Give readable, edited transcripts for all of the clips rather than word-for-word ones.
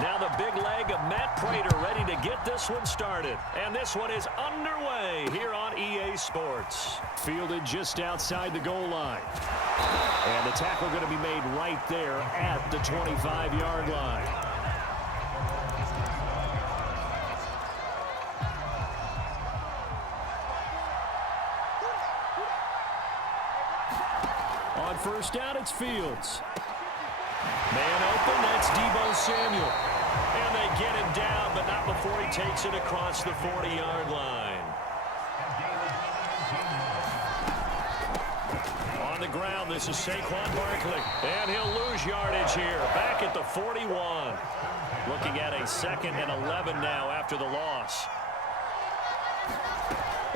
Now the big leg of Matt Prater ready to get this one started. And this one is underway here on EA Sports. Fielded just outside the goal line. And the tackle going to be made right there at the 25-yard line. On first down, it's Fields. Man open, that's Deebo Samuel. And they get him down, but not before he takes it across the 40-yard line. On the ground, this is Saquon Barkley. And he'll lose yardage here, back at the 41. Looking at a 2nd and 11 now after the loss.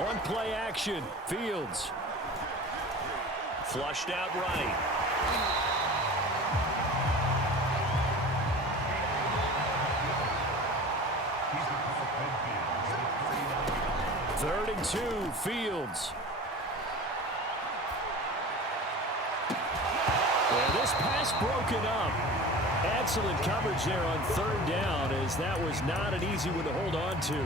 On play action, Fields. Flushed out right. Third and 2, Fields. And this pass broken up. Excellent coverage there on 3rd down, as that was not an easy one to hold on to.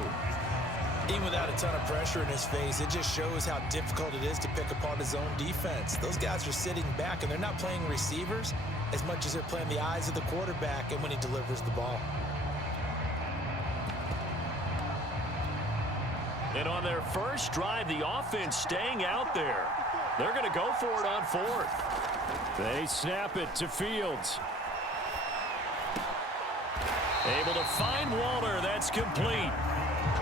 Even without a ton of pressure in his face, it just shows how difficult it is to pick apart his own defense. Those guys are sitting back, and they're not playing receivers as much as they're playing the eyes of the quarterback and when he delivers the ball. And on their first drive, the offense staying out there. They're going to go for it on 4th. They snap it to Fields. Able to find Waller. That's complete.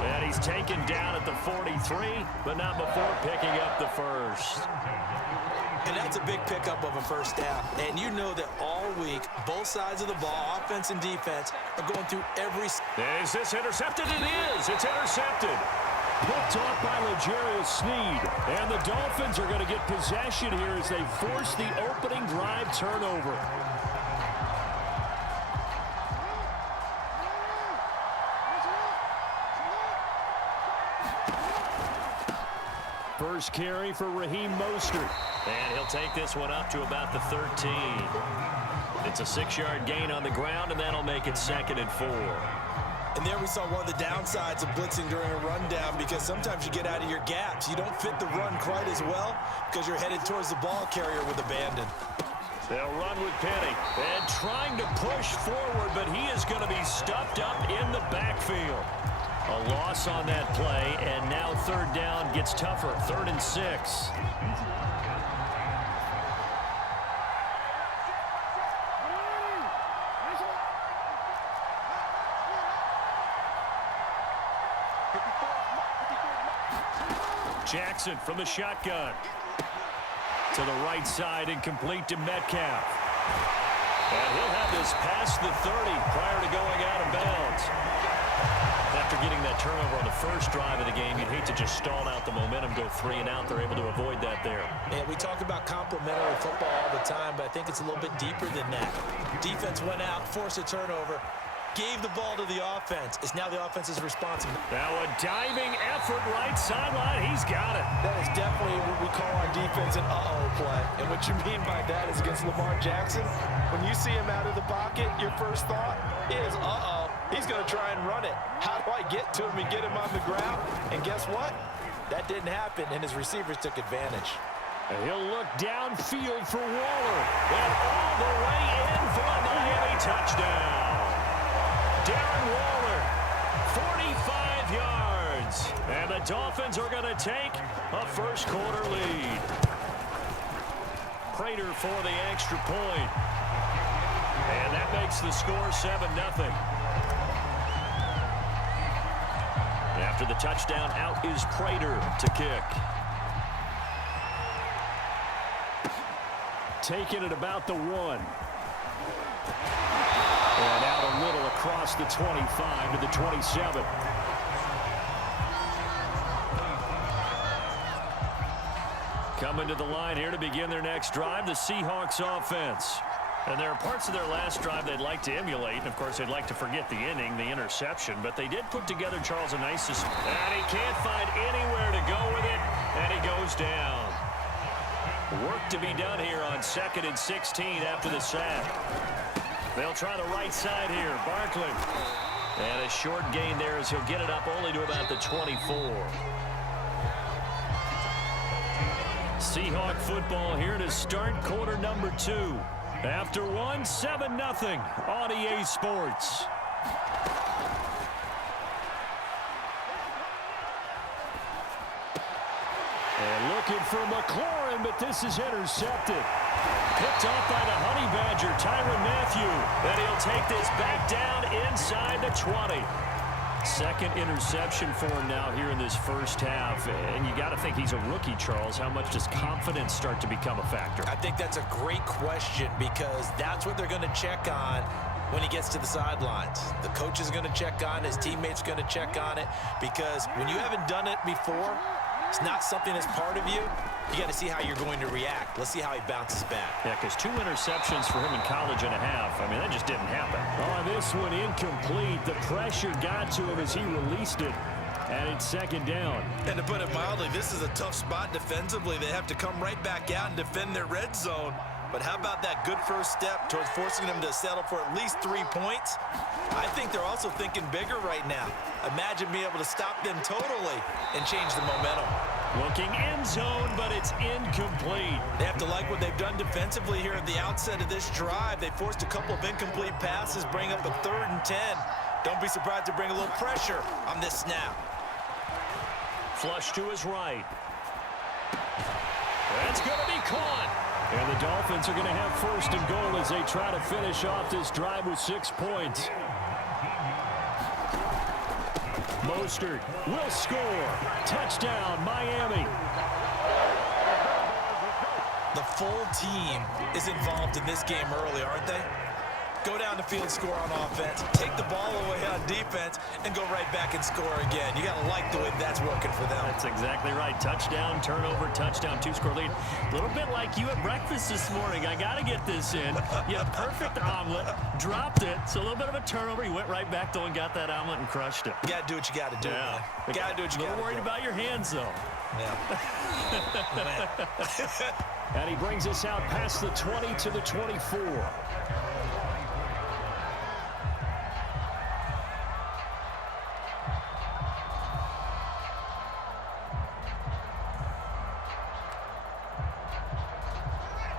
And he's taken down at the 43, but not before picking up the first. And that's a big pickup of a first down. And you know that all week, both sides of the ball, offense and defense, are going through every... Is this intercepted? It is. It's intercepted. Picked off by L'Jarius Sneed. And the Dolphins are going to get possession here as they force the opening drive turnover. First carry for Raheem Mostert. And he'll take this one up to about the 13. It's a 6-yard gain on the ground, and that'll make it 2nd and 4. And there we saw one of the downsides of blitzing during a rundown, because sometimes you get out of your gaps. You don't fit the run quite as well because you're headed towards the ball carrier with abandon. They'll run with Penny. And trying to push forward, but he is going to be stuffed up in the backfield. A loss on that play, and now 3rd down gets tougher. 3rd and 6. Jackson from the shotgun. To the right side and complete to Metcalf. And he'll have this past the 30 prior to going out of bounds. After getting that turnover on the first drive of the game, you'd hate to just stall out the momentum, go 3 and out. They're able to avoid that there. Yeah, we talk about complementary football all the time, but I think it's a little bit deeper than that. Defense went out, forced a turnover, gave the ball to the offense. It's now the offense's responsibility. Now a diving effort right sideline. He's got it. That is definitely what we call our defense an uh-oh play. And what you mean by that is against Lamar Jackson, when you see him out of the pocket, your first thought is, uh-oh, he's going to try and run it. How do I get to him and get him on the ground? And guess what? That didn't happen, and his receivers took advantage. And he'll look downfield for Waller. And all the way in for a Miami touchdown. Darren Waller, 45 yards. And the Dolphins are going to take a first-quarter lead. Prater for the extra point. And that makes the score 7-0. After the touchdown, out is Prater to kick. Taken at about the 1. And out a little across the 25 to the 27. Coming to the line here to begin their next drive, the Seahawks offense. And there are parts of their last drive they'd like to emulate. And, of course, they'd like to forget the inning, the interception. But they did put together, Charles, a nice... And he can't find anywhere to go with it. And he goes down. Work to be done here on 2nd and 16 after the sack. They'll try the right side here. Barkley. And a short gain there as he'll get it up only to about the 24. Seahawk football here to start quarter number 2. After one, 7-0 on EA Sports. And looking for McLaurin, but this is intercepted. Picked off by the Honey Badger, Tyrann Mathieu. And he'll take this back down inside the 20. Second interception for him now here in this first half. And you got to think he's a rookie, Charles. How much does confidence start to become a factor? I think that's a great question because that's what they're going to check on when he gets to the sidelines. The coach is going to check on it. His teammates are going to check on it because when you haven't done it before, it's not something that's part of you. You got to see how you're going to react. Let's see how he bounces back. Yeah, because 2 interceptions for him in college and a half. I mean, that just didn't happen. Oh, this one incomplete. The pressure got to him as he released it. And it's second down. And to put it mildly, this is a tough spot defensively. They have to come right back out and defend their red zone. But how about that good first step towards forcing them to settle for at least 3 points? I think they're also thinking bigger right now. Imagine being able to stop them totally and change the momentum. Looking end zone, but it's incomplete. They have to like what they've done defensively here at the outset of this drive. They forced a couple of incomplete passes, bring up a 3rd and 10. Don't be surprised to bring a little pressure on this snap. Flush to his right. That's going to be caught. And the Dolphins are going to have 1st and goal as they try to finish off this drive with 6 points. Mostert will score. Touchdown, Miami. The full team is involved in this game early, aren't they? Go down the field, score on offense, take the ball away on defense, and go right back and score again. You got to like the way that's working for them. That's exactly right. Touchdown, turnover, touchdown, 2-score lead. A little bit like you at breakfast this morning. I got to get this in. You had a perfect omelet, dropped it. So a little bit of a turnover. You went right back, though, and got that omelet and crushed it. You got to do what you got to do, man. You got to do what you got to do. A little worried about your hands, though. Yeah. And he brings us out past the 20 to the 24.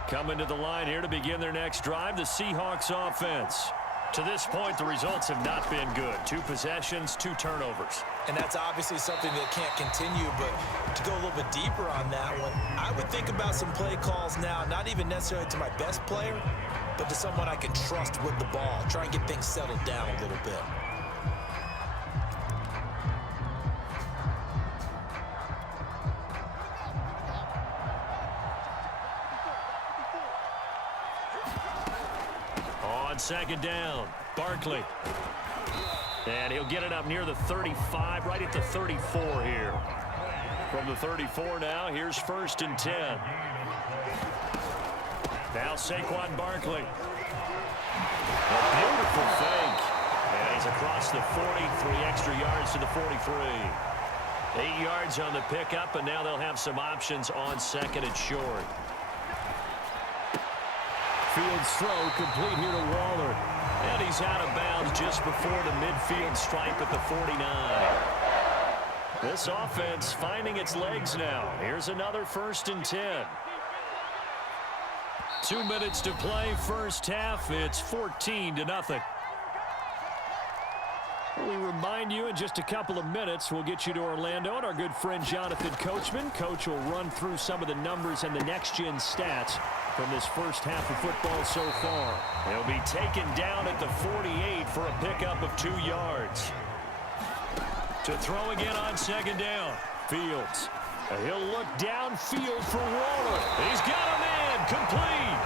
Coming to the line here to begin their next drive, the Seahawks offense. To this point, the results have not been good. 2 possessions, 2 turnovers. And that's obviously something that can't continue, but to go a little bit deeper on that one, I would think about some play calls now, not even necessarily to my best player, but to someone I can trust with the ball. Try and get things settled down a little bit. On second down, Barkley. And he'll get it up near the 35, right at the 34 here. From the 34 now, here's 1st and 10. Now Saquon Barkley. A beautiful fake. And he's across the 40, 3 extra yards to the 43. 8 yards on the pickup, and now they'll have some options on 2nd and short. Fields throw complete here to Waller. And he's out of bounds just before the midfield stripe at the 49. This offense finding its legs now. Here's another 1st and 10. 2 minutes to play, first half. It's 14-0. We remind you in just a couple of minutes, we'll get you to Orlando and our good friend Jonathan Coachman. Coach will run through some of the numbers and the next-gen stats from this first half of football so far. He'll be taken down at the 48 for a pickup of 2 yards. To throw again on 2nd down. Fields. He'll look downfield for Waller. He's got a man complete.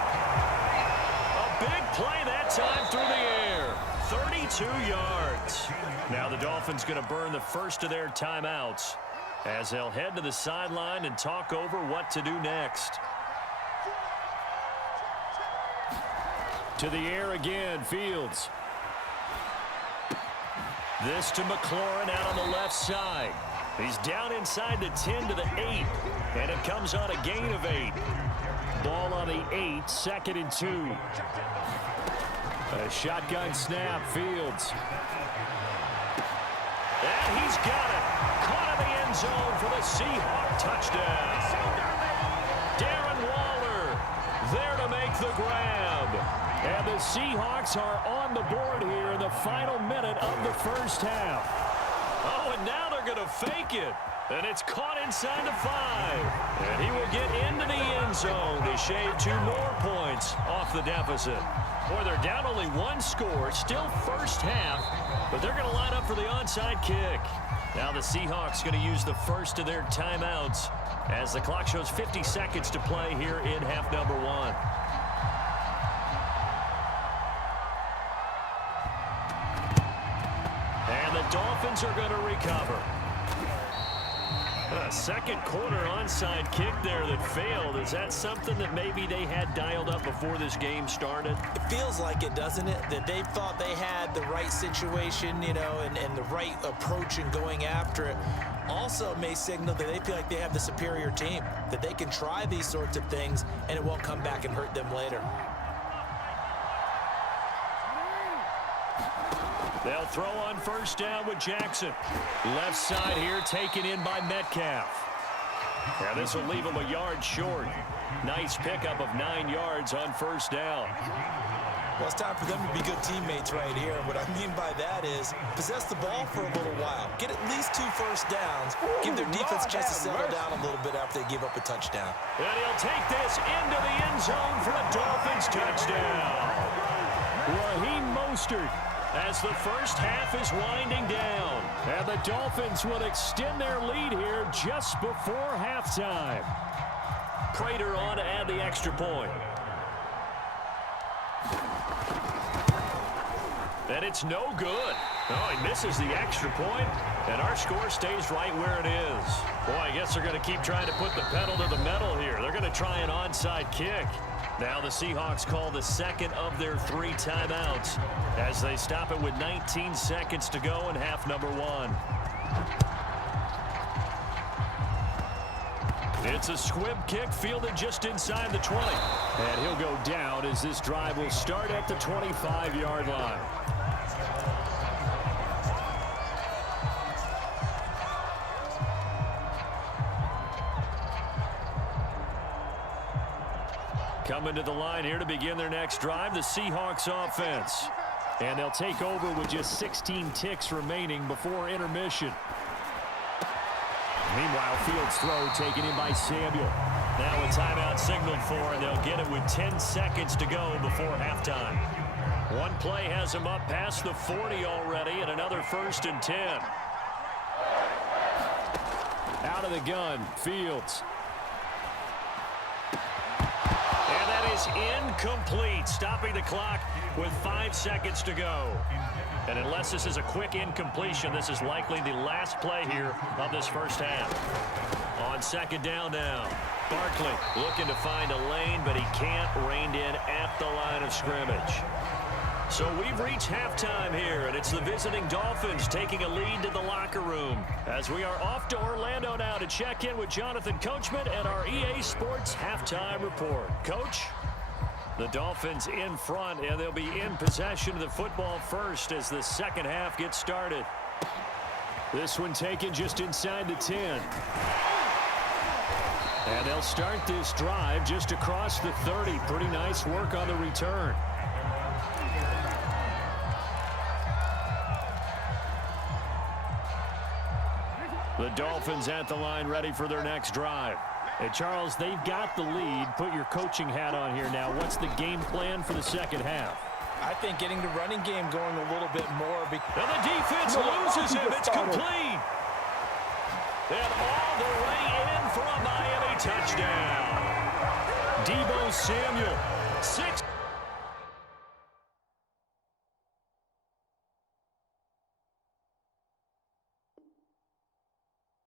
A big play that time through the air. 32 yards. Now the Dolphins going to burn the first of their timeouts as they'll head to the sideline and talk over what to do next. To the air again, Fields. This to McLaurin out on the left side. He's down inside the 10 to the 8, and it comes on a gain of 8. Ball on the 8, 2nd and 2. A shotgun snap, Fields. And he's got it. Caught in the end zone for the Seahawk touchdown. Darren Waller there to make the grab. And the Seahawks are on the board here in the final minute of the first half. Oh, and now they're going to fake it. And it's caught inside the 5. And he will get into the end zone to shave 2 more points off the deficit. Boy, they're down only 1 score, still first half, but they're going to line up for the onside kick. Now the Seahawks going to use the first of their timeouts as the clock shows 50 seconds to play here in half number 1. And the Dolphins are going to recover. A second quarter onside kick there that failed. Is that something that maybe they had dialed up before this game started? It feels like it, doesn't it? That they thought they had the right situation, you know, and the right approach in going after it. Also may signal that they feel like they have the superior team, that they can try these sorts of things and it won't come back and hurt them later. They'll throw on first down with Jackson. Left side here taken in by Metcalf. Now this will leave him a yard short. Nice pickup of 9 yards on first down. Well, it's time for them to be good teammates right here. What I mean by that is possess the ball for a little while. Get at least 2 first downs. Give their defense a chance to settle down a little bit after they give up a touchdown. And he'll take this into the end zone for the Dolphins touchdown. Raheem Mostert as the first half is winding down. And the Dolphins will extend their lead here just before halftime. Prater on to add the extra point. And it's no good. Oh, he misses the extra point, and our score stays right where it is. Boy, I guess they're going to keep trying to put the pedal to the metal here. They're going to try an onside kick. Now the Seahawks call the second of their 3 timeouts as they stop it with 19 seconds to go in half number 1. It's a squib kick fielded just inside the 20. And he'll go down as this drive will start at the 25-yard line. Coming to the line here to begin their next drive, the Seahawks offense. And they'll take over with just 16 ticks remaining before intermission. Meanwhile, Fields' throw taken in by Samuel. Now a timeout signaled for, and they'll get it with 10 seconds to go before halftime. One play has him up past the 40 already, and another 1st and 10. Out of the gun, Fields. And that is incomplete, stopping the clock with 5 seconds to go. And unless this is a quick incompletion, this is likely the last play here of this first half. On second down now, Barkley looking to find a lane, but he can't, reined in at the line of scrimmage. So we've reached halftime here, and it's the visiting Dolphins taking a lead to the locker room as we are off to Orlando now to check in with Jonathan Coachman and our EA Sports halftime report. Coach? The Dolphins in front, and they'll be in possession of the football first as the second half gets started. This one taken just inside the 10. And they'll start this drive just across the 30. Pretty nice work on the return. The Dolphins at the line ready for their next drive. And Charles, they've got the lead. Put your coaching hat on here now. What's the game plan for the second half? I think getting the running game going a little bit more. And the defense loses him. It's complete. And all the way in for a Miami touchdown. Deebo Samuel, 6